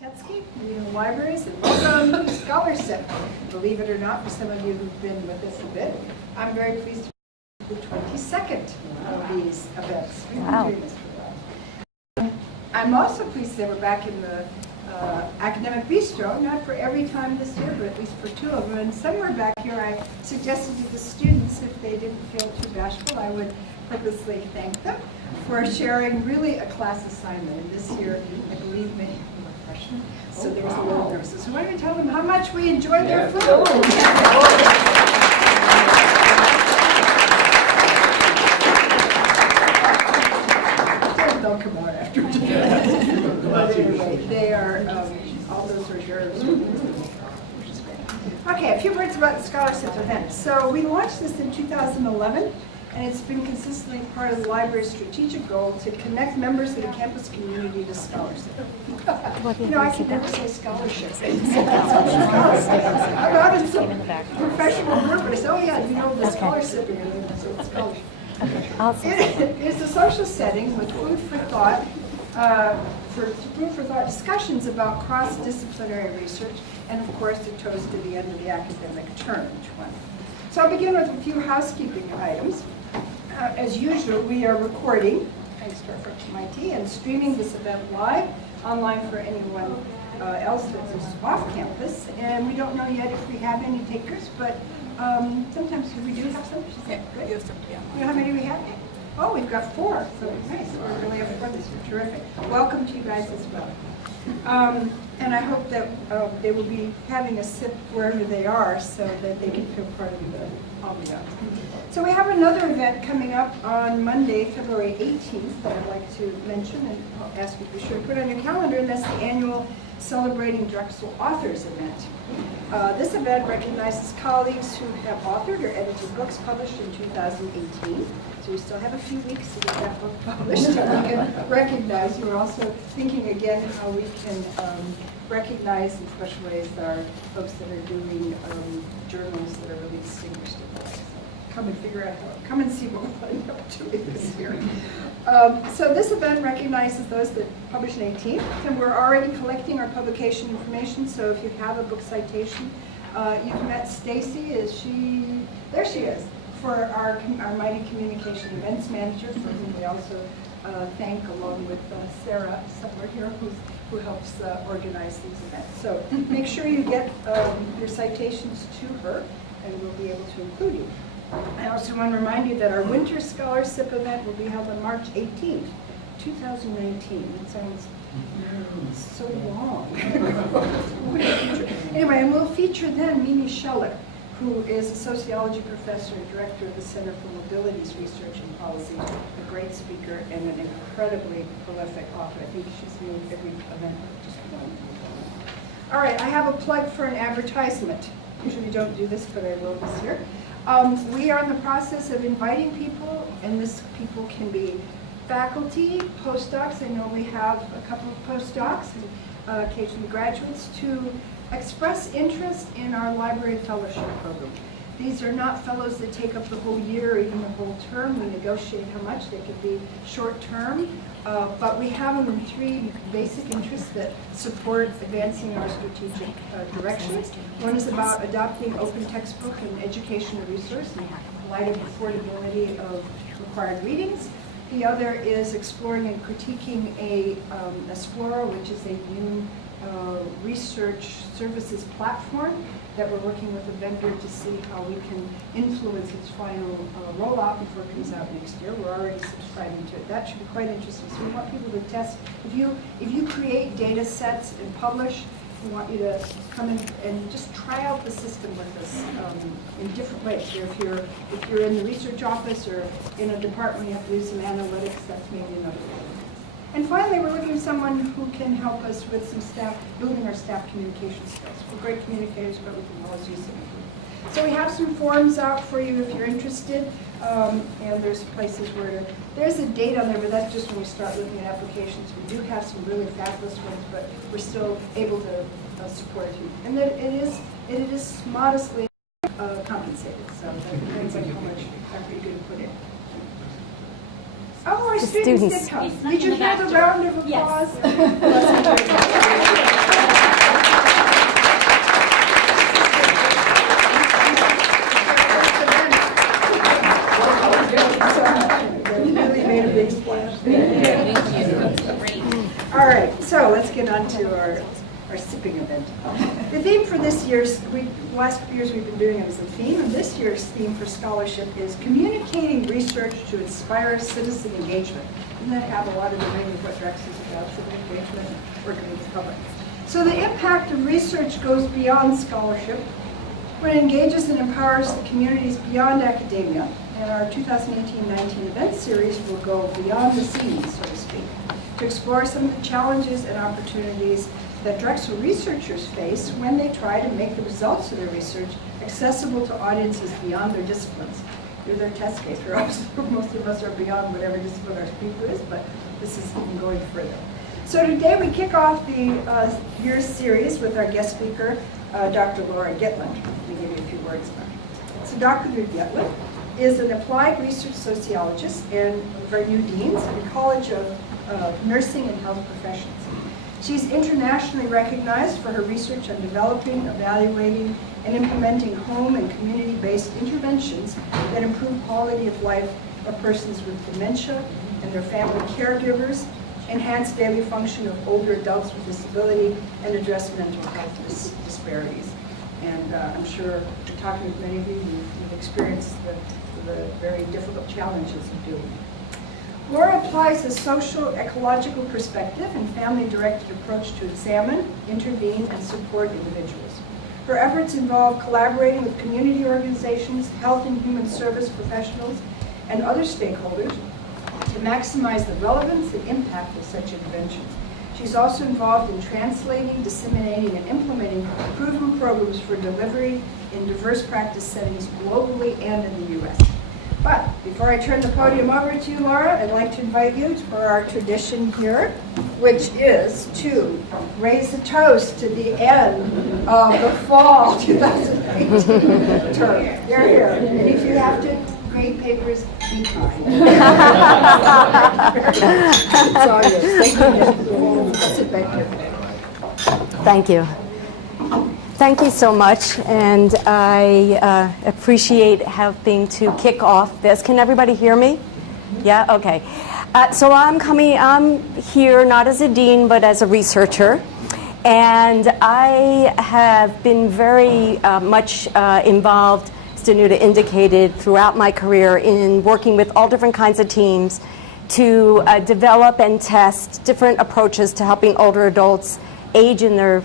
Tetsky, Regional Libraries, and welcome to ScholarSip. Believe it or not, for some of you who've been with us a bit, I'm very pleased to be the 22nd of these events. We've been doing this for a while. I'm also pleased that we're back in the academic bistro, not for every time this year, but at least for two of them. And somewhere back here, I suggested to the students, if they didn't feel too bashful, I would purposely thank them for sharing really a class assignment. And this year, I believe many were freshmen, so there was a little nervousness. So why don't we tell them how much we enjoyed their food? They'll come out after. But anyway, they are, all those reserves. Okay, a few words about the ScholarSip event. So we launched this in 2011, and it's been consistently part of the library's strategic goal to connect members of the campus community to ScholarSip. You know, I can never say scholarship. I'm out in some professional group, but I say, oh yeah, you know the ScholarSip, so it's scholarship. It is a social setting with food for thought, discussions about cross-disciplinary research, and of course a toast to the end of the academic term, each one. So I'll begin with a few housekeeping items. As usual, we are recording, thanks to our friends from IT, and streaming this event live online for anyone else that is off campus. And we don't know yet if we have any takers, but sometimes we do have some. Okay, good. You know how many we have? Oh, we've got 4. So nice. We're really having fun this year. Terrific. Welcome to you guys as well. And I hope that they will be having a sip wherever they are so that they can feel part of the ambiance. So we have another event coming up on Monday, February 18th that I'd like to mention and I'll ask you to be sure to put on your calendar, and that's the annual Celebrating Drexel Authors event. This event recognizes colleagues who have authored or edited books published in 2018. So we still have a few weeks to get that book published and we can recognize. We're also thinking again how we can recognize in special ways our folks that are doing journals that are really distinguished in the way. So come and figure out how, come and see what we're planning up to this year. So this event recognizes those that publish in 18, and we're already collecting our publication information. So if you have a book citation, you've met Stacy. There she is, for our Mighty Communication Events Manager, for whom we also thank, along with Sarah somewhere here, who helps organize these events. So make sure you get your citations to her, and we'll be able to include you. I also want to remind you that our Winter ScholarSip event will be held on March 18th, 2019. That sounds so long. Anyway, and we'll feature then Mimi Scheller, who is a sociology professor and director of the Center for Mobilities Research and Policy, a great speaker and an incredibly prolific author. I think she's made every event just one. All right, I have a plug for an advertisement. Usually don't do this, but I will this year. We are in the process of inviting people, and this people can be faculty, postdocs. I know we have a couple of postdocs and occasionally graduates to express interest in our library fellowship program. These are not fellows that take up the whole year or even the whole term. We negotiate how much. They could be short term, but we have them in 3 basic interests that support advancing our strategic direction. One is about adopting open textbook and educational resource in light of affordability of required readings. The other is exploring and critiquing a Explorer, which is a new research services platform that we're working with a vendor to see how we can influence its final rollout before it comes out next year. We're already subscribing to it. That should be quite interesting. So we want people to test. If you create data sets and publish, we want you to come in and just try out the system with us in different ways. If you're in the research office or in a department, you have to do some analytics. That's maybe another way. And finally, we're looking for someone who can help us with some building our staff communication skills. We're great communicators, but we can always use some improvement. So we have some forms out for you if you're interested, and there's places where there's a date on there, but that's just when we start looking at applications. We do have some really fabulous ones, but we're still able to support you. And then it is modestly compensated, so that depends on how much effort you're going to put in. Oh, our students did come. Did you hear the round of applause? Yes. last couple years we've been doing it as a theme, and this year's theme for scholarship is communicating research to inspire citizen engagement. Doesn't that have a lot of the name of what Rex is about, civic engagement, working with the public? So the impact of research goes beyond scholarship when it engages and empowers the communities beyond academia. And our 2018-19 event series will go beyond the scenes, so to speak, to explore some of the challenges and opportunities that Drexel researchers face when they try to make the results of their research accessible to audiences beyond their disciplines. You're their test case. Most of us are beyond whatever discipline our speaker is, but this is even going further. So today we kick off the year's series with our guest speaker, Dr. Laura Gitland. Let me give you a few words about her. So Dr. Gitland is an applied research sociologist and for new deans at the College of Nursing and Health Professions. She's internationally recognized for her research on developing, evaluating, and implementing home and community-based interventions that improve quality of life of persons with dementia and their family caregivers, enhance daily function of older adults with disability, and address mental health disparities. And I'm sure, talking with many of you, you've experienced the very difficult challenges of doing it. Laura applies a social, ecological perspective and family-directed approach to examine, intervene, and support individuals. Her efforts involve collaborating with community organizations, health and human service professionals, and other stakeholders to maximize the relevance and impact of such interventions. She's also involved in translating, disseminating, and implementing proven programs for delivery in diverse practice settings globally and in the U.S. But before I turn the podium over to you, Laura, I'd like to invite you for our tradition here, which is to raise a toast to the end of the fall 2018 term. You're here. And if you have to grade papers, be kind. It's all yours. Thank you. Sit back here. Thank you. Thank you so much, and I appreciate helping to kick off this. Can everybody hear me? Yeah, okay. So I'm here not as a dean, but as a researcher, and I have been very much involved, as Danuta indicated, throughout my career in working with all different kinds of teams to develop and test different approaches to helping older adults age in their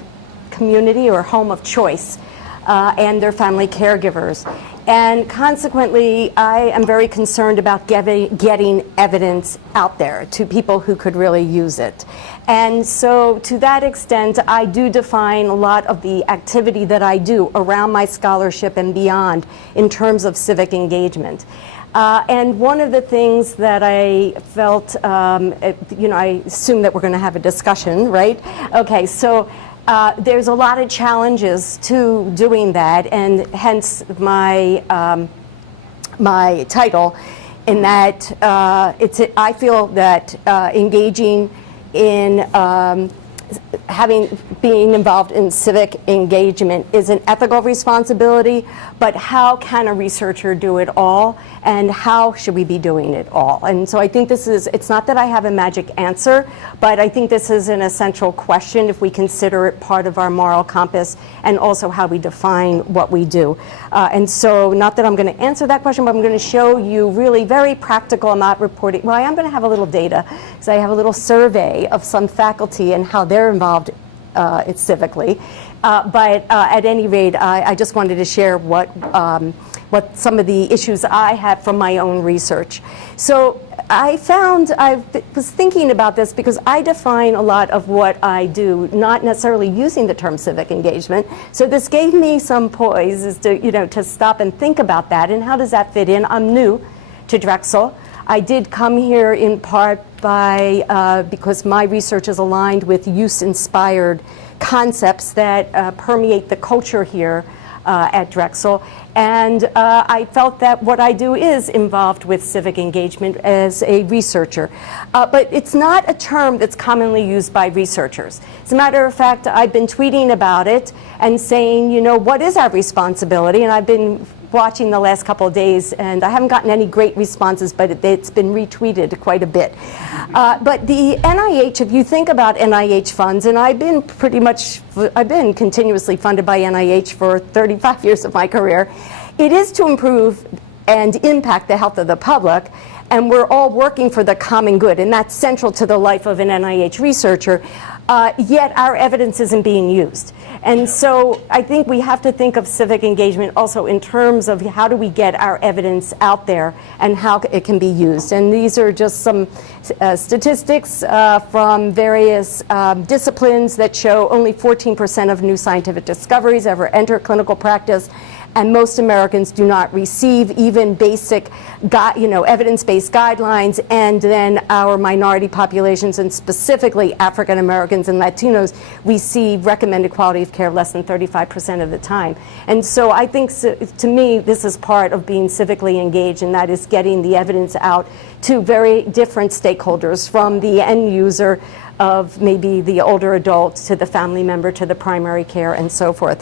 community or home of choice and their family caregivers. And consequently, I am very concerned about getting evidence out there to people who could really use it. And so to that extent, I do define a lot of the activity that I do around my scholarship and beyond in terms of civic engagement. And one of the things that I felt, I assume that we're going to have a discussion, right? Okay, so there's a lot of challenges to doing that, and hence my my title, in that I feel that engaging in being involved in civic engagement is an ethical responsibility, but how can a researcher do it all, and how should we be doing it all? And so I think it's not that I have a magic answer, but I think this is an essential question if we consider it part of our moral compass, and also how we define what we do. And so not that I'm going to answer that question, but I'm going to show you really very practical. I'm not reporting, well, I am going to have a little data, because I have a little survey of some faculty and how they're involved civically. But at any rate, I just wanted to share what some of the issues I had from my own research. So I was thinking about this because I define a lot of what I do, not necessarily using the term civic engagement. So this gave me some poise to stop and think about that, and how does that fit in? I'm new to Drexel. I did come here in part because my research is aligned with use-inspired concepts that permeate the culture here at Drexel. And I felt that what I do is involved with civic engagement as a researcher. But it's not a term that's commonly used by researchers. As a matter of fact, I've been tweeting about it and saying, what is our responsibility? And I've been watching the last couple of days, and I haven't gotten any great responses, but it's been retweeted quite a bit. But the NIH, if you think about NIH funds, and I've been continuously funded by NIH for 35 years of my career, it is to improve and impact the health of the public, and we're all working for the common good, and that's central to the life of an NIH researcher, yet our evidence isn't being used. And so I think we have to think of civic engagement also in terms of how do we get our evidence out there and how it can be used. And these are just some statistics from various disciplines that show only 14% of new scientific discoveries ever enter clinical practice, and most Americans do not receive even basic, evidence-based guidelines, and then our minority populations, and specifically African Americans and Latinos, receive recommended quality of care less than 35% of the time. And so I think, to me, this is part of being civically engaged, and that is getting the evidence out to very different stakeholders, from the end user of maybe the older adult to the family member to the primary care and so forth.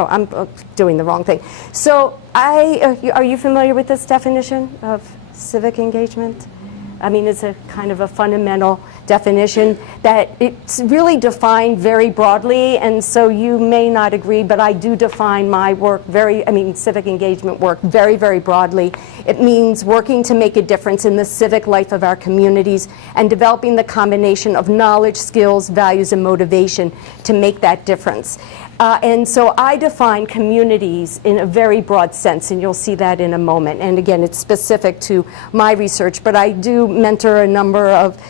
I'm doing the wrong thing. So are you familiar with this definition of civic engagement? I mean, it's a kind of a fundamental definition that it's really defined very broadly, and so you may not agree, but I do define my work civic engagement work very, very broadly. It means working to make a difference in the civic life of our communities and developing the combination of knowledge, skills, values, and motivation to make that difference. And so I define communities in a very broad sense, and you'll see that in a moment. And again, it's specific to my research, but I do mentor a number of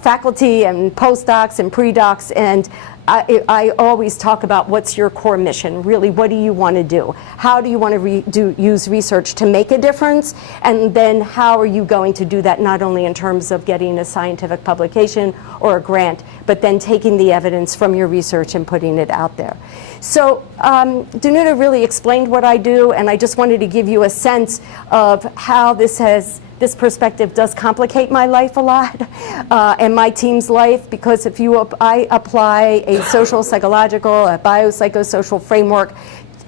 faculty and postdocs and pre-docs, and I always talk about what's your core mission, really, what do you want to do? How do you want to use research to make a difference? And then how are you going to do that, not only in terms of getting a scientific publication or a grant, but then taking the evidence from your research and putting it out there. So Danuta really explained what I do, and I just wanted to give you a sense of how this perspective does complicate my life a lot and my team's life, because if I apply a social psychological, a biopsychosocial framework,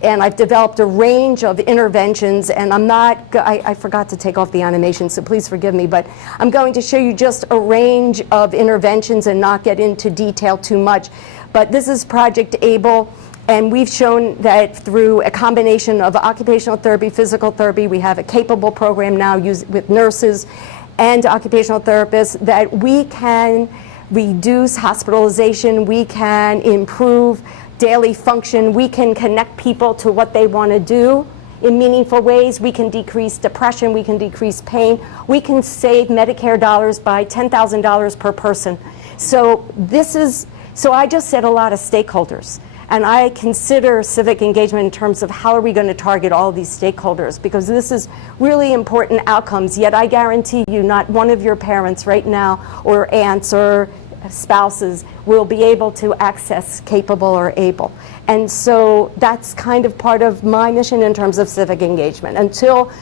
and I've developed a range of interventions, and I forgot to take off the animation, so please forgive me, but I'm going to show you just a range of interventions and not get into detail too much. But this is Project ABLE. And we've shown that through a combination of occupational therapy, physical therapy, we have a capable program now with nurses and occupational therapists, that we can reduce hospitalization, we can improve daily function, we can connect people to what they want to do in meaningful ways, we can decrease depression, we can decrease pain, we can save Medicare dollars by $10,000 per person. So I just said a lot of stakeholders. And I consider civic engagement in terms of how are we going to target all these stakeholders, because this is really important outcomes. Yet I guarantee you not one of your parents right now, or aunts or spouses, will be able to access capable or able. And so that's kind of part of my mission in terms of civic engagement. Until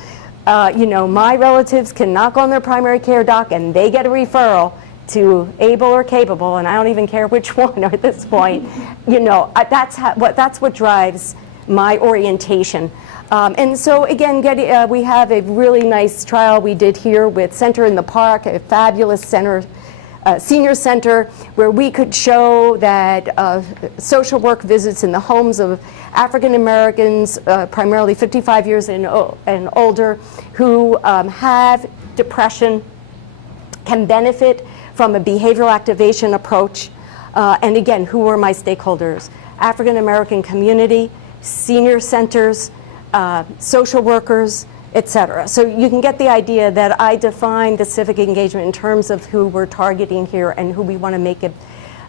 my relatives can knock on their primary care doc and they get a referral to able or capable, and I don't even care which one at this point, that's what drives my orientation. And so again, we have a really nice trial we did here with Center in the Park, a fabulous center, senior center, where we could show that social work visits in the homes of African Americans, primarily 55 years and older, who have depression, can benefit from a behavioral activation approach. And again, who were my stakeholders? African American community, senior centers, social workers, etc. So you can get the idea that I define the civic engagement in terms of who we're targeting here and who we want to make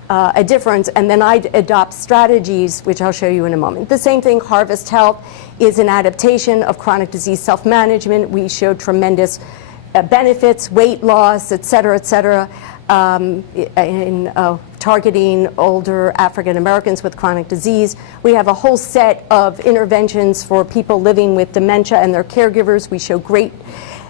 a difference, and then I adopt strategies, which I'll show you in a moment. The same thing, Harvest Health is an adaptation of chronic disease self-management. We showed tremendous benefits, weight loss, et cetera, in targeting older African Americans with chronic disease. We have a whole set of interventions for people living with dementia and their caregivers. We show great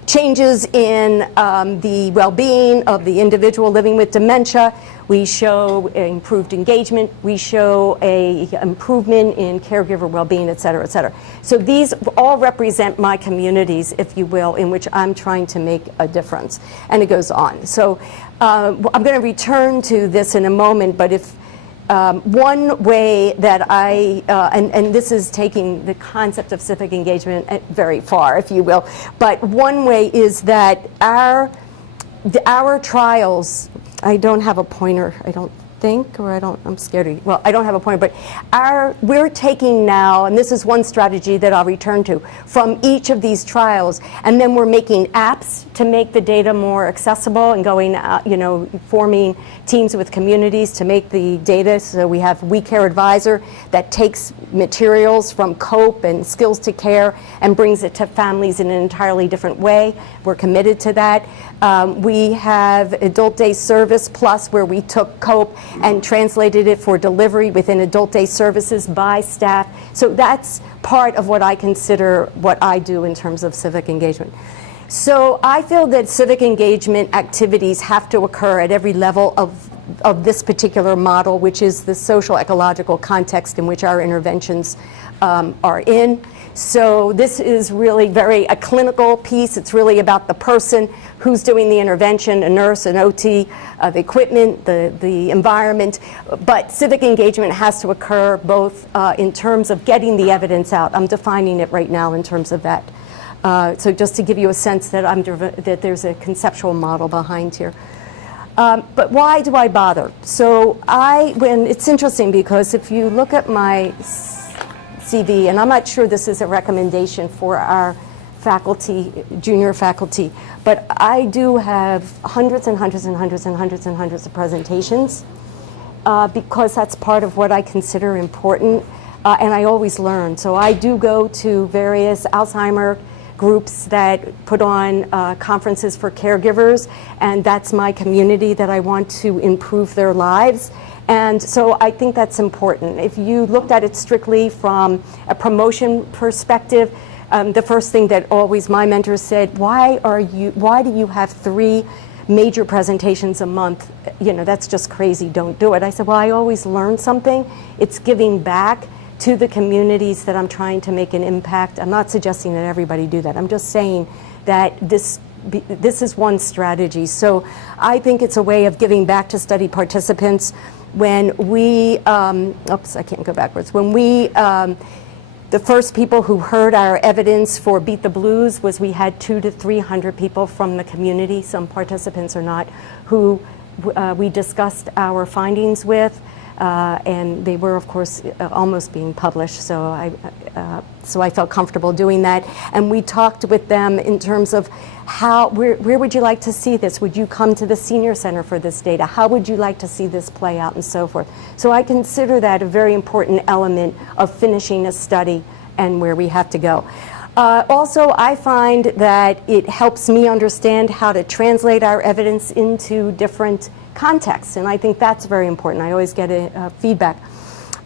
changes in the well-being of the individual living with dementia. we show improved engagement, we show a improvement in caregiver well-being, et cetera, et cetera. So these all represent my communities, if you will, in which I'm trying to make a difference. And it goes on. So I'm going to return to this in a moment, but if one way that and this is taking the concept of civic engagement very far, if you will, but one way is that our trials, I don't have a pointer, I don't think, or I'm scared of, well, I don't have a pointer, but we're taking now, and this is one strategy that I'll return to, from each of these trials, and then we're making apps to make the data more accessible and going out, forming teams with communities to make the data. So we have We Care Advisor that takes materials from COPE and Skills to Care and brings it to families in an entirely different way. We're committed to that. We have Adult Day Service Plus, where we took COPE and translated it for delivery within adult day services by staff. So that's part of what I consider what I do in terms of civic engagement. So I feel that civic engagement activities have to occur at every level of this particular model, which is the social ecological context in which our interventions are in. So this is really a clinical piece. It's really about the person who's doing the intervention, a nurse, an OT, the equipment, the environment. But civic engagement has to occur both in terms of getting the evidence out. I'm defining it right now in terms of that. So just to give you a sense that there's a conceptual model behind here. But why do I bother? So it's interesting because if you look at my CV, and I'm not sure this is a recommendation for our faculty, junior faculty, but I do have hundreds and hundreds and hundreds and hundreds and hundreds of presentations because that's part of what I consider important, and I always learn. So I do go to various Alzheimer groups that put on conferences for caregivers, and that's my community that I want to improve their lives. And so I think that's important. If you looked at it strictly from a promotion perspective, the first thing that always my mentors said, why do you have 3 major presentations a month? That's just crazy, don't do it. I said, well, I always learn something. It's giving back to the communities that I'm trying to make an impact. I'm not suggesting that everybody do that. I'm just saying that this is one strategy. So I think it's a way of giving back to study participants. When we, oops, I can't go backwards. When we, the first people who heard our evidence for Beat the Blues was we had 200 to 300 people from the community, some participants or not, who we discussed our findings with. And they were, of course, almost being published, so I felt comfortable doing that. And we talked with them in terms of where would you like to see this? Would you come to the Senior Center for this data? How would you like to see this play out, and so forth? So I consider that a very important element of finishing a study and where we have to go. Also, I find that it helps me understand how to translate our evidence into different contexts, and I think that's very important. I always get feedback.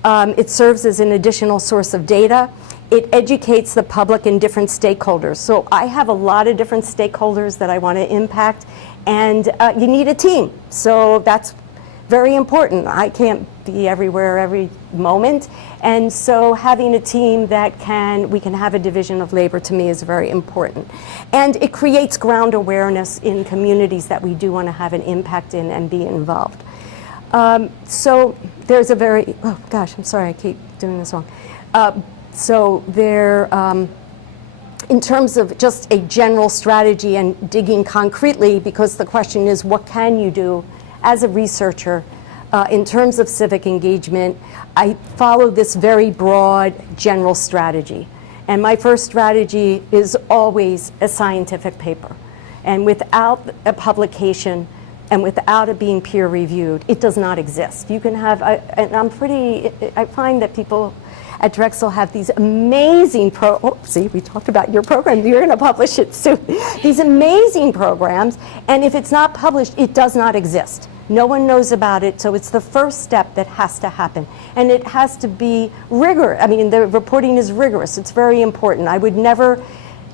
It serves as an additional source of data. It educates the public and different stakeholders. So I have a lot of different stakeholders that I want to impact, and you need a team. So that's very important. I can't be everywhere every moment, and so having a team that we can have a division of labor, to me, is very important. And it creates ground awareness in communities that we do want to have an impact in and be involved. So there's oh gosh, I'm sorry, I keep doing this wrong. So there, in terms of just a general strategy and digging concretely, because the question is, what can you do as a researcher in terms of civic engagement? I follow this very broad general strategy. And my first strategy is always a scientific paper. And without a publication and without it being peer reviewed, it does not exist. You can have, and I find that people at Drexel have these amazing see, we talked about your program, you're going to publish it soon. These amazing programs, and if it's not published, it does not exist. No one knows about it, so it's the first step that has to happen. And it has to be rigorous. I mean, the reporting is rigorous. It's very important. I would never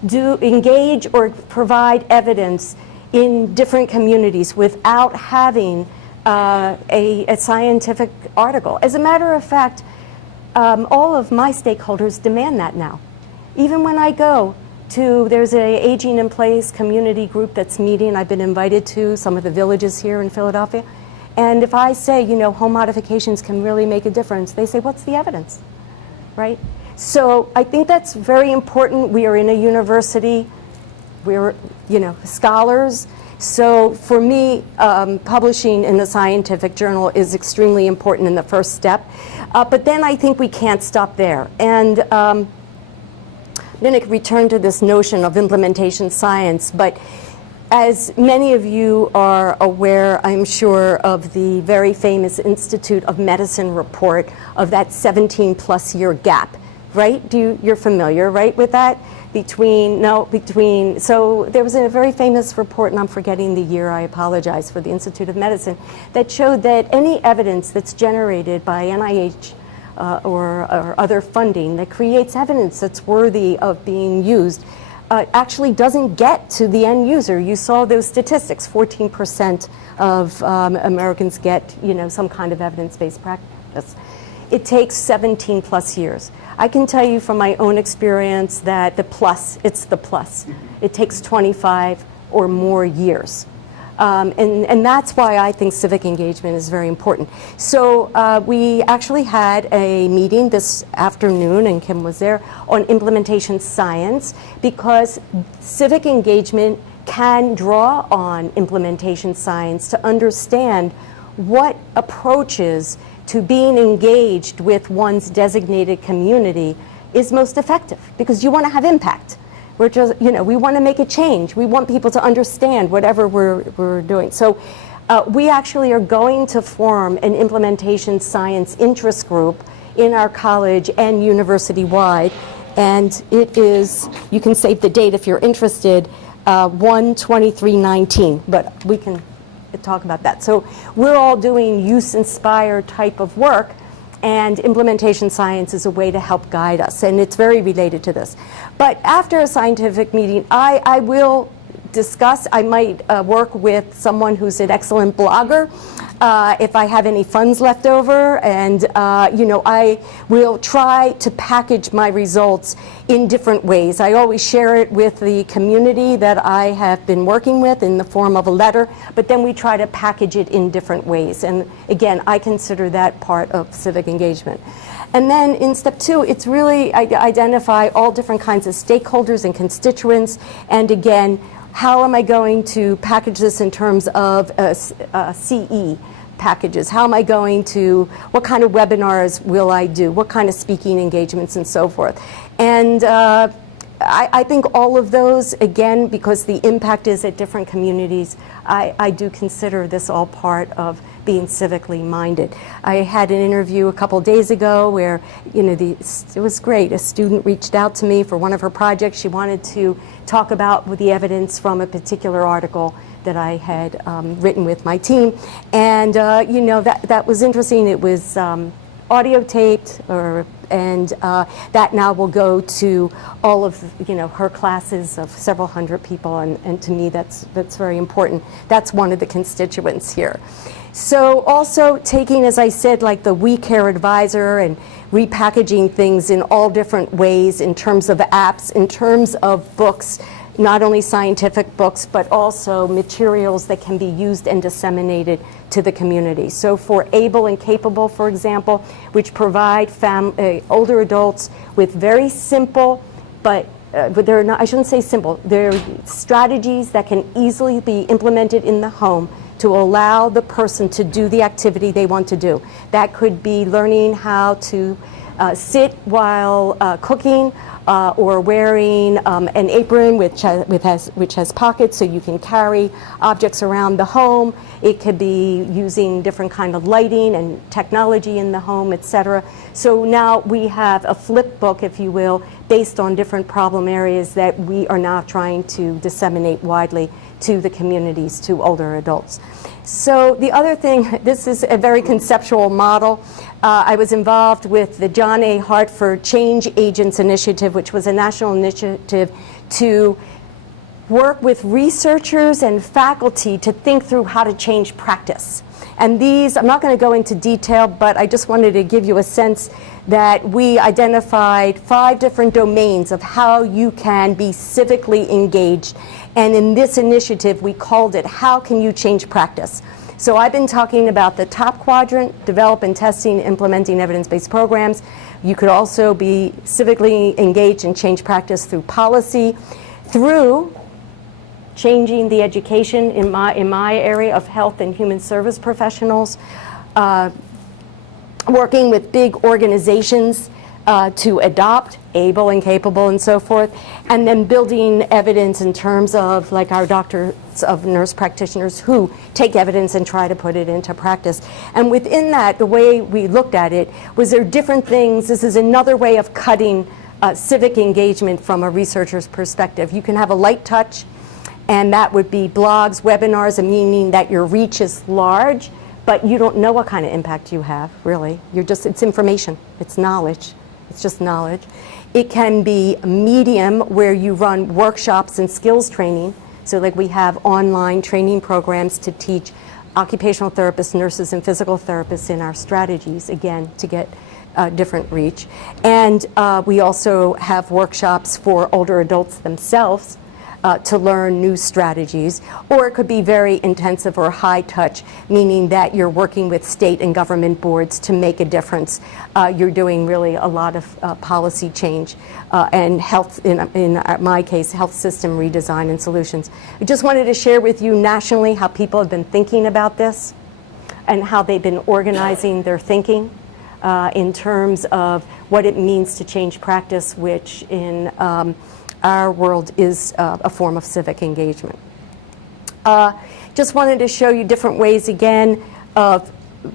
engage or provide evidence in different communities without having a scientific article. As a matter of fact, all of my stakeholders demand that now. Even when I go to, there's a Aging in Place community group that's meeting, I've been invited to some of the villages here in Philadelphia, and if I say, you know, home modifications can really make a difference, they say, what's the evidence, right? So I think that's very important. We are in a university, we're, you know, scholars. So for me, publishing in a scientific journal is extremely important in the first step. But then I think we can't stop there. And I'm going to return to this notion of implementation science. But as many of you are aware, I'm sure, of the very famous Institute of Medicine report of that 17-plus year gap, right? You're familiar, right, with that? So there was a very famous report, and I'm forgetting the year, I apologize, for the Institute of Medicine, that showed that any evidence that's generated by NIH or other funding that creates evidence that's worthy of being used actually doesn't get to the end user. You saw those statistics, 14% of Americans get, you know, some kind of evidence-based practice. It takes 17 plus years. I can tell you from my own experience that it's the plus. It takes 25 or more years. And that's why I think civic engagement is very important. So we actually had a meeting this afternoon, and Kim was there, on implementation science, because civic engagement can draw on implementation science to understand what approaches to being engaged with one's designated community is most effective, because you want to have impact. We're just, you know, we want to make a change. We want people to understand whatever we're doing. So we actually are going to form an implementation science interest group in our college and university-wide, and it is, you can save the date if you're interested, 1/23/19, but we can talk about that. So we're all doing use-inspired type of work, and implementation science is a way to help guide us, and it's very related to this. But after a scientific meeting, I will discuss, I might work with someone who's an excellent blogger if I have any funds left over, and you know, I will try to package my results in different ways. I always share it with the community that I have been working with in the form of a letter, but then we try to package it in different ways. And again, I consider that part of civic engagement. And then in step 2, it's really identify all different kinds of stakeholders and constituents, and again, how am I going to package this in terms of CE packages? How am I going to, what kind of webinars will I do? What kind of speaking engagements and so forth? And I think all of those, again, because the impact is at different communities, I do consider this all part of being civically minded. I had an interview a couple days ago where, you know, it was great. A student reached out to me for one of her projects. She wanted to talk about the evidence from a particular article that I had written with my team. And, you know, that was interesting. It was audio taped, and that now will go to all of, you know, her classes of several hundred people, and to me that's very important. That's one of the constituents here. So also taking, as I said, like the We Care advisor and repackaging things in all different ways in terms of apps, in terms of books, not only scientific books, but also materials that can be used and disseminated to the community. So for Able and Capable, for example, which provide older adults with very simple, but they're not, I shouldn't say simple, they're strategies that can easily be implemented in the home to allow the person to do the activity they want to do. That could be learning how to sit while cooking, or wearing an apron which has pockets so you can carry objects around the home. It could be using different kind of lighting and technology in the home, etc. So now we have a flip book, if you will, based on different problem areas that we are now trying to disseminate widely to the communities, to older adults. So the other thing, this is a very conceptual model. I was involved with the John A. Hartford Change Agents Initiative, which was a national initiative to work with researchers and faculty to think through how to change practice. And these, I'm not going to go into detail, but I just wanted to give you a sense that we identified 5 different domains of how you can be civically engaged. And in this initiative, we called it, How Can You Change Practice? So I've been talking about the top quadrant, develop and testing, implementing evidence-based programs. You could also be civically engaged and change practice through policy, through changing the education in my area of health and human service professionals, working with big organizations to adopt, able and capable and so forth, and then building evidence in terms of like our doctors of nurse practitioners who take evidence and try to put it into practice. And within that, the way we looked at it was there different things. This is another way of cutting civic engagement from a researcher's perspective. You can have a light touch, and that would be blogs, webinars, and meaning that your reach is large, but you don't know what kind of impact you have, really. It's information, it's knowledge, it's just knowledge. It can be a medium where you run workshops and skills training. So like we have online training programs to teach occupational therapists, nurses, and physical therapists in our strategies, again, to get different reach. And we also have workshops for older adults themselves to learn new strategies, or it could be very intensive or high touch, meaning that you're working with state and government boards to make a difference. You're doing really a lot of policy change and health, in my case, health system redesign and solutions. I just wanted to share with you nationally how people have been thinking about this and how they've been organizing their thinking in terms of what it means to change practice, which in our world is a form of civic engagement. Just wanted to show you different ways, again, of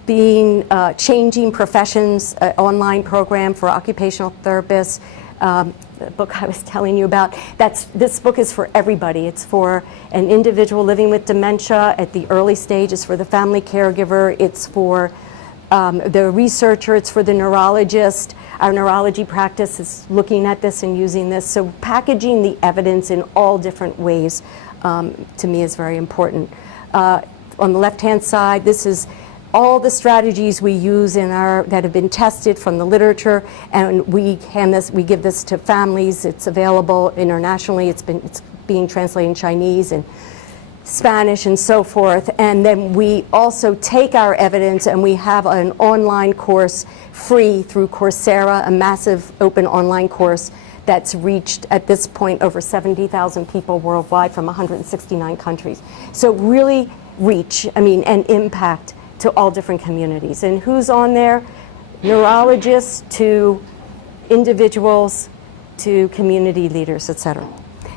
changing professions, online program for occupational therapists. The book I was telling you about, this book is for everybody. It's for an individual living with dementia at the early stage. It's for the family caregiver. It's for the researcher. It's for the neurologist. Our neurology practice is looking at this and using this. So packaging the evidence in all different ways, to me, is very important. On the left-hand side, this is all the strategies we use that have been tested from the literature, and we give this to families. It's available internationally. It's being translated in Chinese and Spanish and so forth. And then we also take our evidence and we have an online course free through Coursera, a massive open online course that's reached at this point over 70,000 people worldwide from 169 countries. So really reach, and impact to all different communities. And who's on there? Neurologists to individuals to community leaders, etc.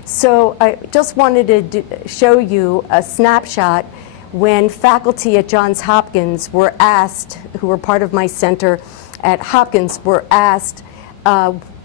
So I just wanted to show you a snapshot when faculty at Johns Hopkins were asked, who were part of my center at Hopkins, were asked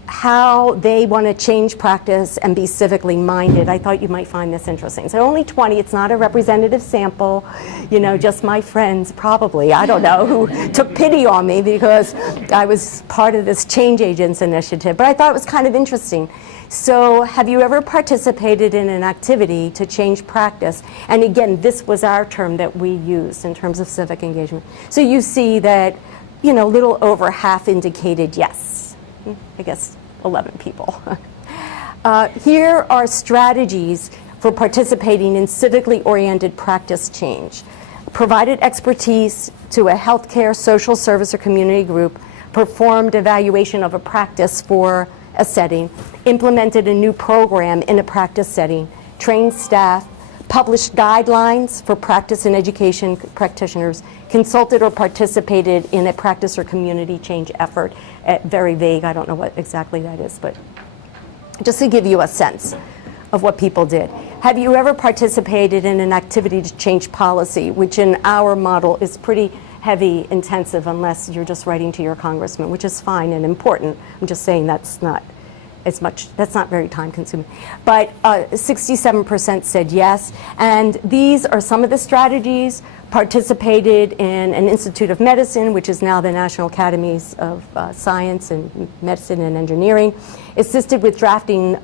how they want to change practice and be civically minded. I thought you might find this interesting. So only 20, it's not a representative sample, just my friends probably, I don't know, who took pity on me because I was part of this Change Agents initiative. But I thought it was kind of interesting. So have you ever participated in an activity to change practice? And again, this was our term that we used in terms of civic engagement. So you see that, little over half indicated yes. I guess 11 people. Here are strategies for participating in civically oriented practice change. Provided expertise to a healthcare, social service, or community group, performed evaluation of a practice for a setting, implemented a new program in a practice setting, trained staff, published guidelines for practice and education practitioners, consulted or participated in a practice or community change effort. Very vague, I don't know what exactly that is, but just to give you a sense of what people did. Have you ever participated in an activity to change policy, which in our model is pretty heavy, intensive, unless you're just writing to your congressman, which is fine and important. I'm just saying that's not very time consuming. But 67% said yes, and these are some of the strategies. Participated in an Institute of Medicine, which is now the National Academies of Science and Medicine and Engineering, assisted with drafting,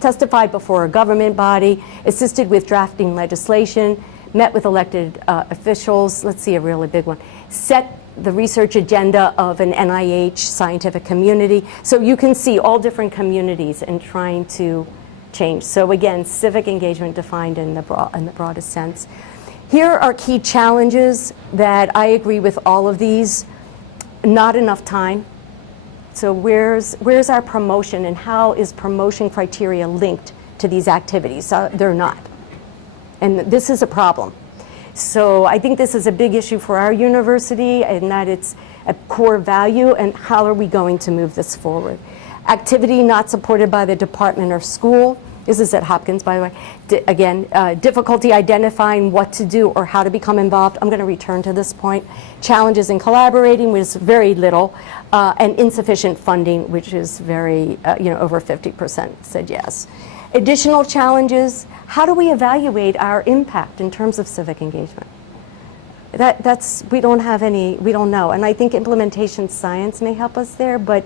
testified before a government body, assisted with drafting legislation, met with elected officials, let's see a really big one, set the research agenda of an NIH scientific community. So you can see all different communities and trying to change. So again, civic engagement defined in the broadest sense. Here are key challenges that I agree with all of these. Not enough time. So where's our promotion, and how is promotion criteria linked to these activities? They're not. And this is a problem. So I think this is a big issue for our university, and that it's a core value, and how are we going to move this forward? Activity not supported by the department or school. This is at Hopkins, by the way. Again, difficulty identifying what to do or how to become involved. I'm going to return to this point. Challenges in collaborating, which is very little, and insufficient funding, which is very, over 50% said yes. Additional challenges, how do we evaluate our impact in terms of civic engagement? We don't know. And I think implementation science may help us there, but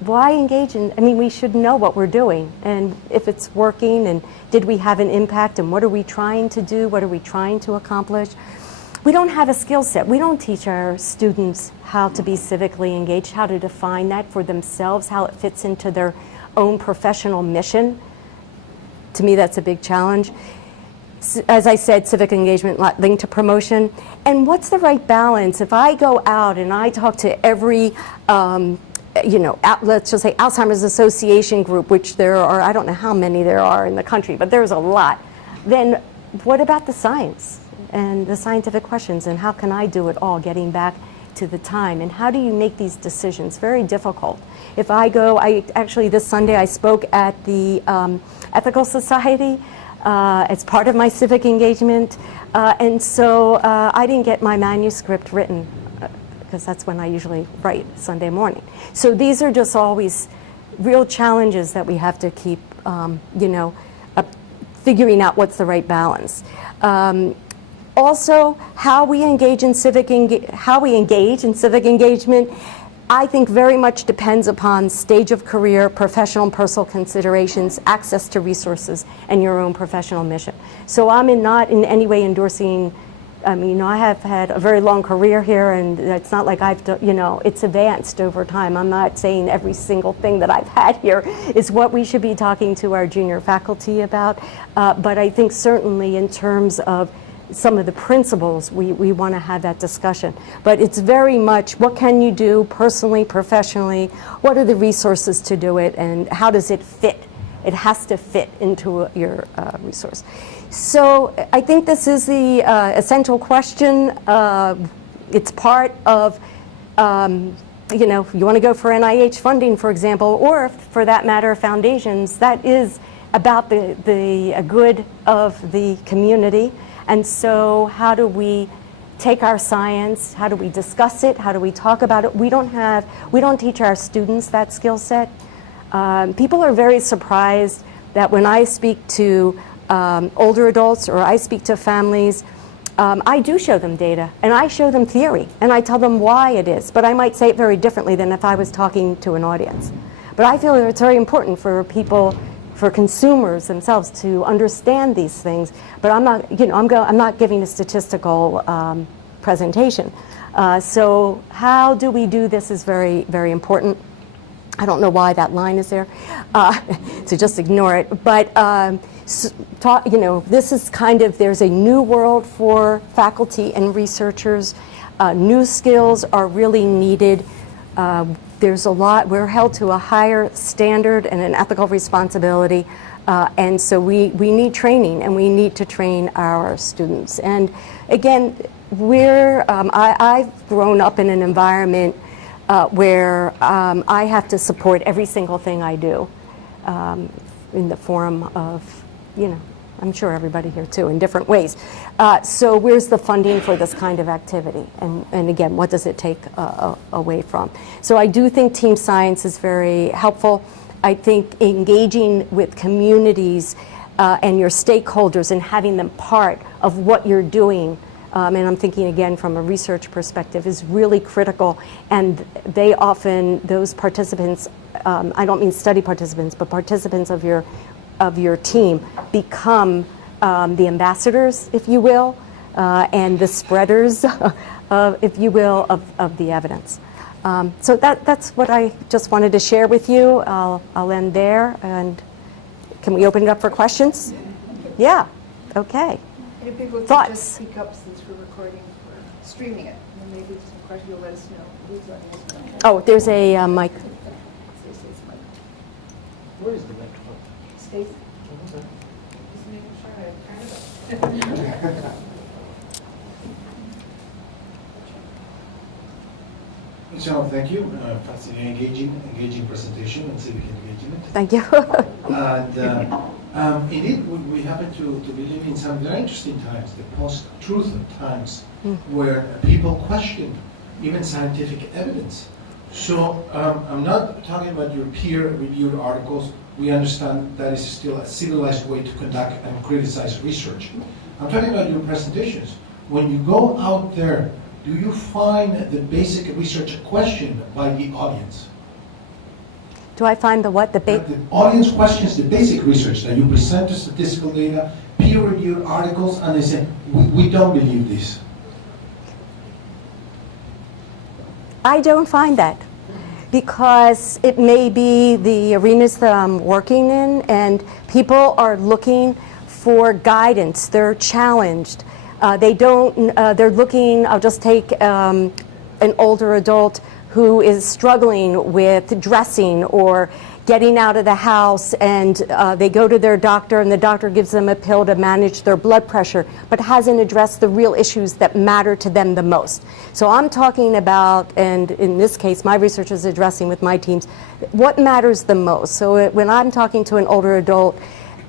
why engage in, we should know what we're doing and if it's working, and did we have an impact, and what are we trying to do, what are we trying to accomplish? We don't have a skill set. We don't teach our students how to be civically engaged, how to define that for themselves, how it fits into their own professional mission. To me, that's a big challenge. As I said, civic engagement linked to promotion. And what's the right balance? If I go out and I talk to every let's just say Alzheimer's Association group, which there are, I don't know how many there are in the country, but there's a lot. Then what about the science and the scientific questions, and how can I do it all, getting back to the time? And how do you make these decisions? Very difficult. If I go, actually this Sunday I spoke at the Ethical Society as part of my civic engagement, and so I didn't get my manuscript written, because that's when I usually write, Sunday morning. So these are just always real challenges that we have to keep, figuring out what's the right balance. Also, how we engage in civic engagement, I think very much depends upon stage of career, professional and personal considerations, access to resources, and your own professional mission. So I'm not in any way endorsing. I have had a very long career here, and it's not like it's advanced over time. I'm not saying every single thing that I've had here is what we should be talking to our junior faculty about, but I think certainly in terms of some of the principles, we want to have that discussion. But it's very much, what can you do personally, professionally, what are the resources to do it, and how does it fit? It has to fit into your resource. So I think this is the essential question. It's part of, if you want to go for NIH funding, for example, or for that matter, foundations, that is about the good of the community. And so how do we take our science, how do we discuss it, how do we talk about it? We don't teach our students that skill set. People are very surprised that when I speak to older adults or I speak to families, I do show them data, and I show them theory, and I tell them why it is, but I might say it very differently than if I was talking to an audience. But I feel it's very important for people, for consumers themselves, to understand these things. But I'm not giving a statistical presentation. So how do we do this is very, very important. I don't know why that line is there, so just ignore it. But this is there's a new world for faculty and researchers. New skills are really needed. There's a lot, we're held to a higher standard and an ethical responsibility, and so we need training, and we need to train our students. And again, I've grown up in an environment where I have to support every single thing I do in the form of, I'm sure everybody here too, in different ways. So where's the funding for this kind of activity? And again, what does it take away from? So I do think team science is very helpful. I think engaging with communities and your stakeholders and having them part of what you're doing, and I'm thinking again from a research perspective, is really critical. And they often, those participants, I don't mean study participants, but participants of your team become the ambassadors, if you will, and the spreaders, if you will, of the evidence. So that's what I just wanted to share with you. I'll end there, and can we open it up for questions? Yeah, okay. And if people could Thoughts? just speak up since we're recording for streaming it, and maybe some questions, you'll let us know. Who's letting us know? Oh, there's a mic. Stacey's mic. Where is the microphone? Stacey? Just making sure I turn it up. Michelle, thank you. Fascinating, engaging presentation and civic engagement. Thank you. And indeed, we happen to be living in some very interesting times, the post-truth times, where people question even scientific evidence. So I'm not talking about your peer-reviewed articles. We understand that is still a civilized way to conduct and criticize research. I'm talking about your presentations. When you go out there, do you find the basic research questioned by the audience? Do I find the what? That the audience questions the basic research that you present the statistical data, peer-reviewed articles, and they say, we don't believe this. I don't find that, because it may be the arenas that I'm working in, and people are looking for guidance. They're challenged. They're looking, I'll just take an older adult who is struggling with dressing or getting out of the house, and they go to their doctor, and the doctor gives them a pill to manage their blood pressure, but hasn't addressed the real issues that matter to them the most. So I'm talking about, and in this case, my research is addressing with my teams, what matters the most. So when I'm talking to an older adult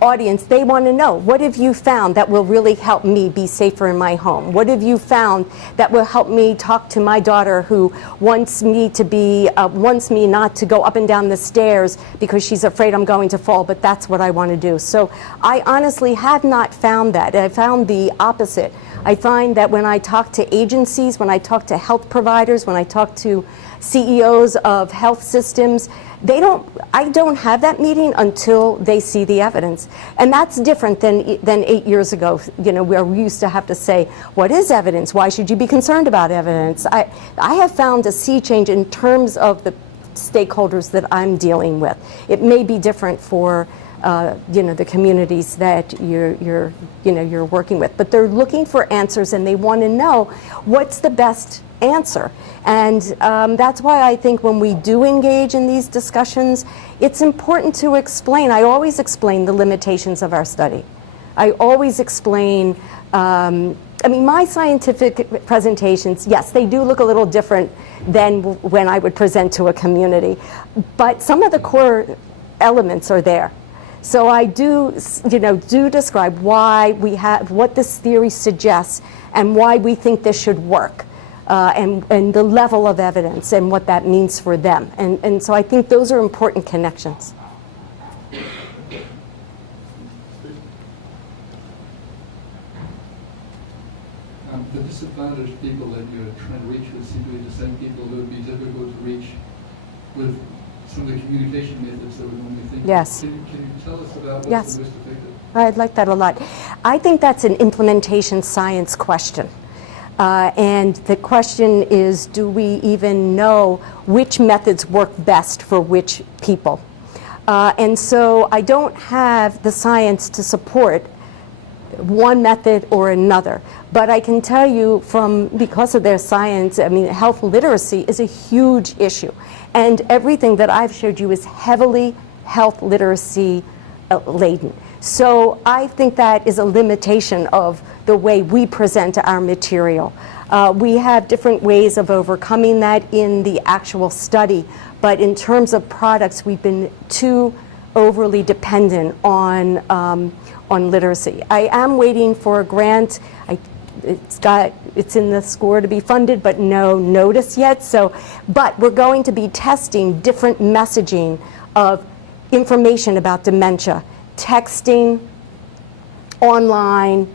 audience, they want to know, what have you found that will really help me be safer in my home? What have you found that will help me talk to my daughter who wants me not to go up and down the stairs because she's afraid I'm going to fall, but that's what I want to do. So I honestly have not found that. I found the opposite. I find that when I talk to agencies, when I talk to health providers, when I talk to CEOs of health systems, I don't have that meeting until they see the evidence. And that's different than 8 years ago, where we used to have to say, what is evidence? Why should you be concerned about evidence? I have found a sea change in terms of the stakeholders that I'm dealing with. It may be different for the communities that you're working with, but they're looking for answers, and they want to know what's the best answer. And that's why I think when we do engage in these discussions, it's important to explain. I always explain the limitations of our study. I always explain, my scientific presentations, yes, they do look a little different than when I would present to a community, but some of the core elements are there. So I do describe why we have, what this theory suggests, and why we think this should work. And the level of evidence and what that means for them. And so I think those are important connections. The disadvantaged people that you're trying to reach would seem to be the same people who would be difficult to reach with some of the communication methods that we normally think of. Yes. Can you tell us about what's Yes. the most effective? I'd like that a lot. I think that's an implementation science question. And the question is, do we even know which methods work best for which people? And so I don't have the science to support one method or another. But I can tell you because of their science, health literacy is a huge issue. And everything that I've showed you is heavily health literacy laden. So I think that is a limitation of the way we present our material. We have different ways of overcoming that in the actual study, but in terms of products, we've been too overly dependent on literacy. I am waiting for a grant. It's in the score to be funded, but no notice yet. But we're going to be testing different messaging of information about dementia, texting, online,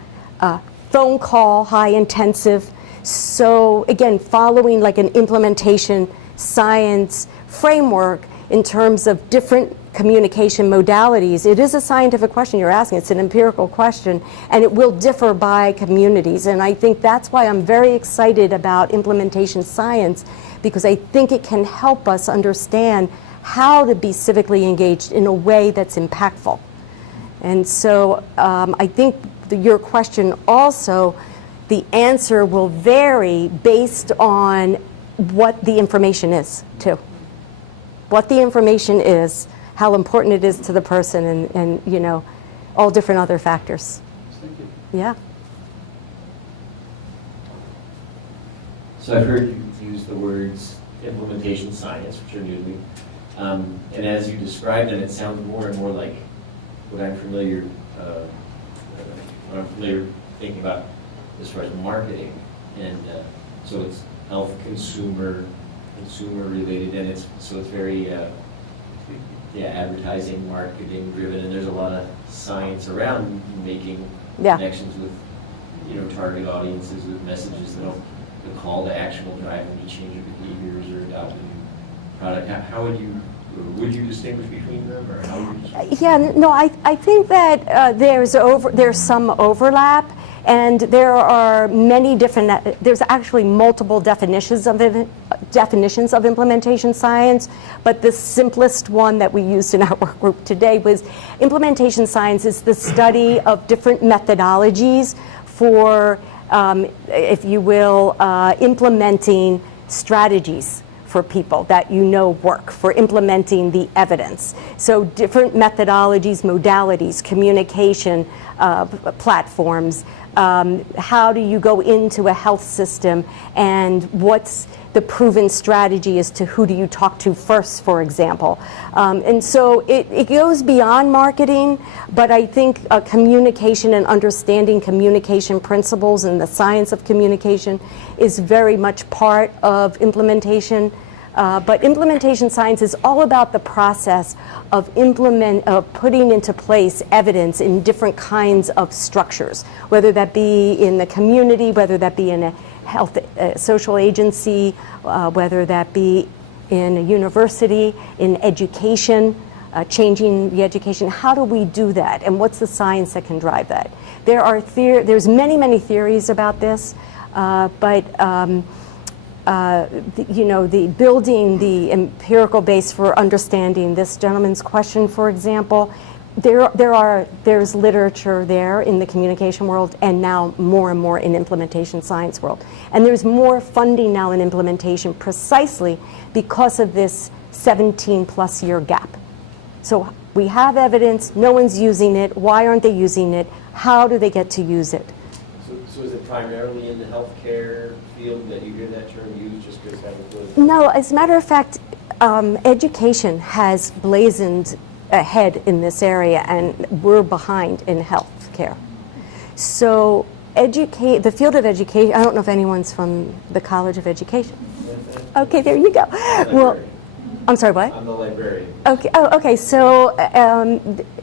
phone call, high intensive. So again, following like an implementation science framework in terms of different communication modalities, it is a scientific question you're asking. It's an empirical question, and it will differ by communities. And I think that's why I'm very excited about implementation science, because I think it can help us understand how to be civically engaged in a way that's impactful. And so I think your question also, the answer will vary based on what the information is, too. What the information is, how important it is to the person, and you know, all different other factors. Thank you. Yeah. So I've heard you use the words implementation science, which are new to me. And as you describe them, it sounds more and more like what I'm familiar thinking about as far as marketing. And so it's health consumer related, and it's very advertising, marketing driven, and there's a lot of science around making connections with, you know, target audiences with messages that the call to action will drive any change of behaviors or adopt a new product. How would you distinguish between them, or how would you? Yeah, no, I think that there's some overlap, and there are many different, there's actually multiple definitions of implementation science, but the simplest one that we used in our work group today was implementation science is the study of different methodologies for, if you will, implementing strategies for people that you know work, for implementing the evidence. So different methodologies, modalities, communication platforms, how do you go into a health system, and what's the proven strategy as to who do you talk to first, for example. And so it goes beyond marketing, but I think communication and understanding communication principles and the science of communication is very much part of implementation. But implementation science is all about the process of putting into place evidence in different kinds of structures, whether that be in the community, whether that be in a health social agency, whether that be in a university, in education, changing the education. How do we do that, and what's the science that can drive that? There's many theories about this, but the building the empirical base for understanding this gentleman's question, for example, there's literature there in the communication world, and now more and more in implementation science world. And there's more funding now in implementation precisely because of this 17+ year gap. So we have evidence, no one's using it. Why aren't they using it? How do they get to use it? So is it primarily in the healthcare field that you hear that term used, just because that was? No, as a matter of fact, education has blazoned ahead in this area, and we're behind in healthcare. So the field of education, I don't know if anyone's from the College of Education. Okay, there you go. Well, I'm sorry, what? I'm the librarian. Okay. Oh, okay. So,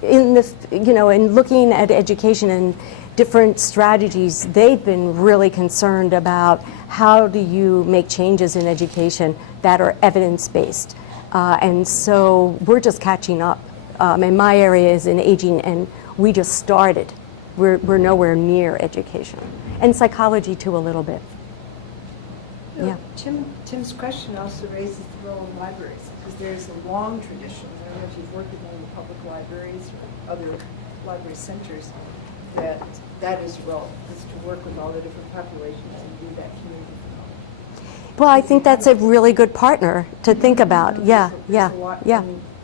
in looking at education and different strategies, they've been really concerned about how do you make changes in education that are evidence-based, and so we're just catching up. And my area is in aging, and we just started. We're nowhere near education, and psychology too, a little bit. Yeah. Tim's question also raises the role of libraries, because there's a long tradition. I don't know if you've worked with any public libraries or other library centers, that is the role, is to work with all the different populations and do that community development. Well, I think that's a really good partner to think about. Yeah.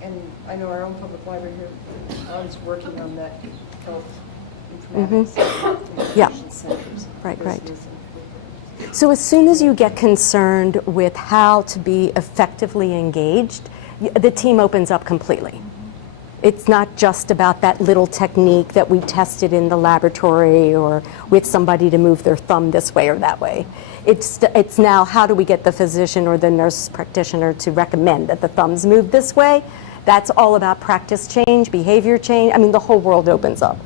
And I know our own public library here, always working on that health informatics, Yeah. centers. Right. business and So as soon as you get concerned with how to be effectively engaged, the team opens up completely. It's not just about that little technique that we tested in the laboratory or with somebody to move their thumb this way or that way. It's now how do we get the physician or the nurse practitioner to recommend that the thumbs move this way. That's all about practice change, behavior change. I mean, the whole world opens up.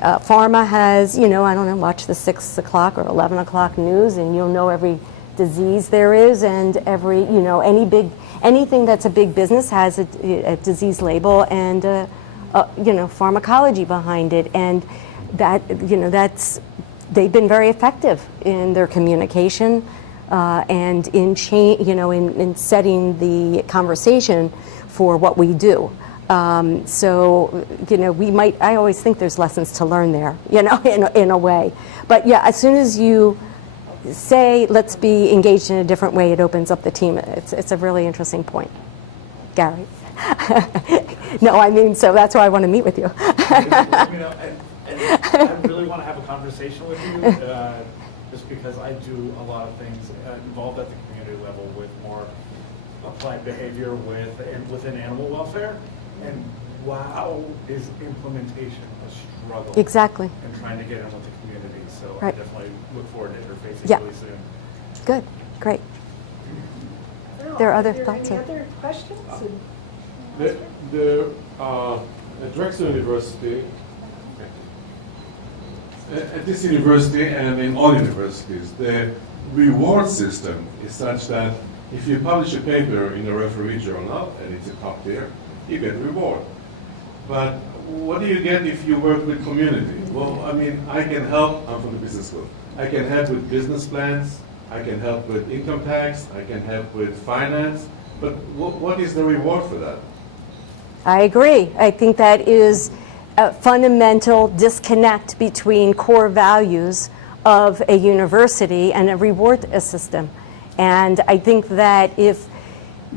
Pharma has, I don't know, watch the 6 o'clock or 11 o'clock news, and you'll know every disease there is and every, anything that's a big business has a disease label and pharmacology behind it, and that they've been very effective in their communication and in in setting the conversation for what we do. I always think there's lessons to learn there, in a way. But yeah, as soon as you say, let's be engaged in a different way, it opens up the team. It's a really interesting point. Gary? No, I mean, so that's why I want to meet with you. I really want to have a conversation with you, just because I do a lot of things involved at the community level with more applied behavior within animal welfare. And wow, is implementation a struggle? Exactly. And trying to get in with the community. So Right. I definitely look forward to interfacing Yeah. really soon. Good, great. Well, There are other there thoughts any here? other questions? At Drexel University, at this university and in all universities, the reward system is such that if you publish a paper in a referee journal and it's a top tier, you get a reward. But what do you get if you work with community? Well, I mean, I can help, I'm from the business school, I can help with business plans, I can help with income tax, I can help with finance, but what is the reward for that? I agree. I think that is a fundamental disconnect between core values of a university and a reward system. And I think that if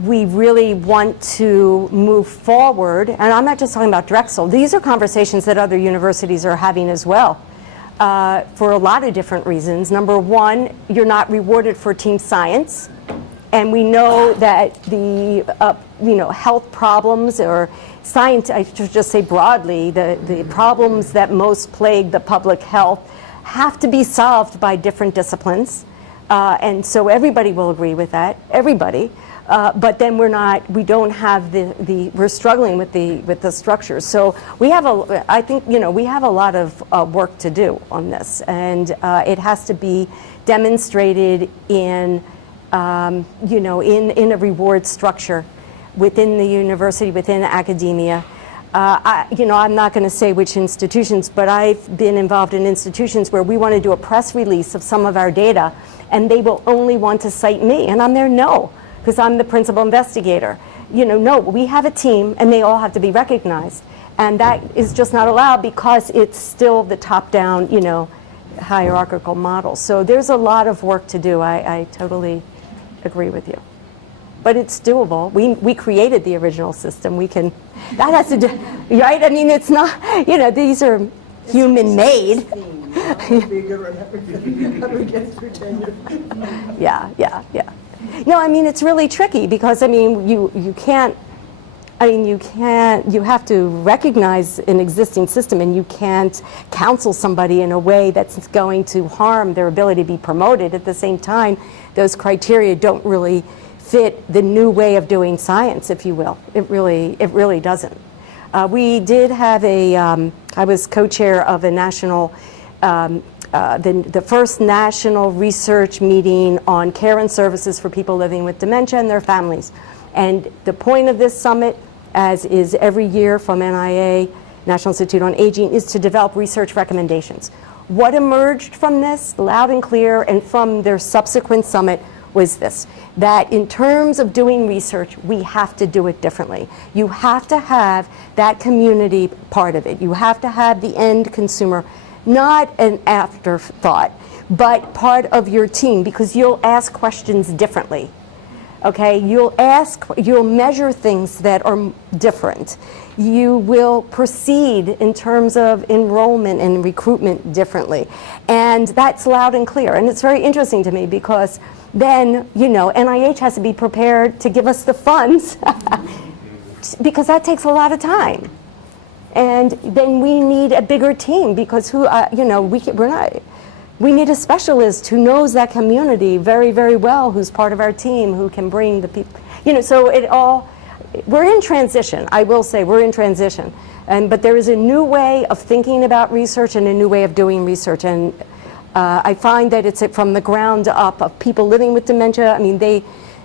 we really want to move forward, and I'm not just talking about Drexel, these are conversations that other universities are having as well, for a lot of different reasons. Number one, you're not rewarded for team science. And we know that the health problems or science, I should just say broadly, the problems that most plague the public health have to be solved by different disciplines. And so everybody will agree with that, everybody. But then we're struggling with the structures. So we have we have a lot of work to do on this. And it has to be demonstrated in a reward structure within the university, within academia. I'm not going to say which institutions, but I've been involved in institutions where we want to do a press release of some of our data, and they will only want to cite me. And I'm there, no, because I'm the principal investigator. No, we have a team, and they all have to be recognized. And that is just not allowed because it's still the top-down, hierarchical model. So there's a lot of work to do. I totally agree with you, but it's doable. We created the original system. That has to do, right? I mean, it's not, these are human made. Yeah. No, I mean, it's really tricky because, I mean, you have to recognize an existing system, and you can't counsel somebody in a way that's going to harm their ability to be promoted. At the same time, those criteria don't really fit the new way of doing science, if you will. It really doesn't. We did have I was co-chair of a national, the first national research meeting on care and services for people living with dementia and their families. And the point of this summit, as is every year from NIA, National Institute on Aging, is to develop research recommendations. What emerged from this, loud and clear, and from their subsequent summit, was this: that in terms of doing research, we have to do it differently. You have to have that community part of it. You have to have the end consumer, not an afterthought, but part of your team, because you'll ask questions differently. Okay, you'll measure things that are different. You will proceed in terms of enrollment and recruitment differently. And that's loud and clear. And it's very interesting to me because then, NIH has to be prepared to give us the funds because that takes a lot of time. And then we need a bigger team because we need a specialist who knows that community very, very well, who's part of our team, who can bring the people, so we're in transition. I will say we're in transition. But there is a new way of thinking about research and a new way of doing research. And I find that it's from the ground up of people living with dementia. I mean,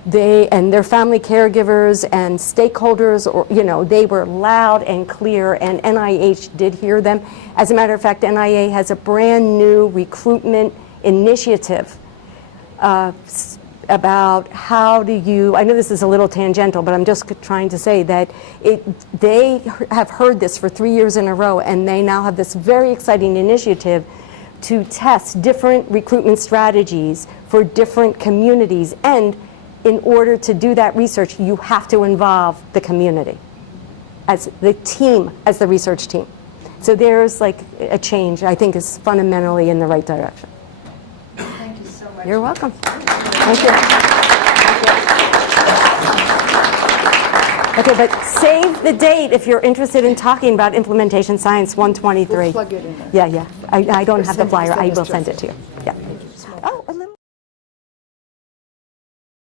they and their family caregivers and stakeholders, or, you know, they were loud and clear, and NIH did hear them. As a matter of fact, NIA has a brand new recruitment initiative about how do you, I know this is a little tangential, but I'm just trying to say that they have heard this for 3 years in a row, and they now have this very exciting initiative to test different recruitment strategies for different communities. And in order to do that research, you have to involve the community as the team, as the research team. So there's like a change, I think, is fundamentally in the right direction. Thank you so much. You're welcome. Thank you. Okay, but save the date if you're interested in talking about implementation science 123. We'll plug it in there. Yeah, yeah. I don't have the Send it- flyer. send I us will to send us. it to you. Yeah.